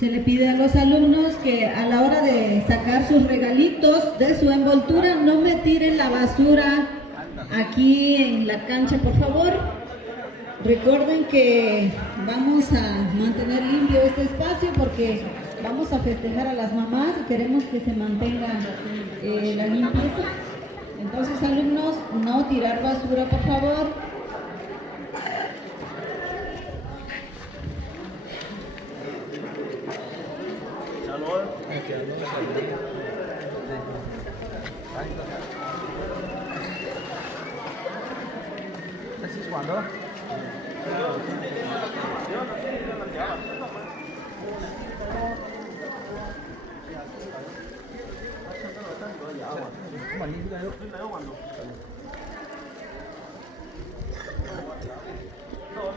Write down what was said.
Se le pide a los alumnos que a la hora de sacar sus regalitos de su envoltura no me tiren la basura aquí en la cancha, por favor. Recuerden que vamos a mantener limpio este espacio porque vamos a festejar a las mamás y queremos que se mantenga la limpieza. Entonces, alumnos, no tirar basura, por favor. ¿Cuándo? No,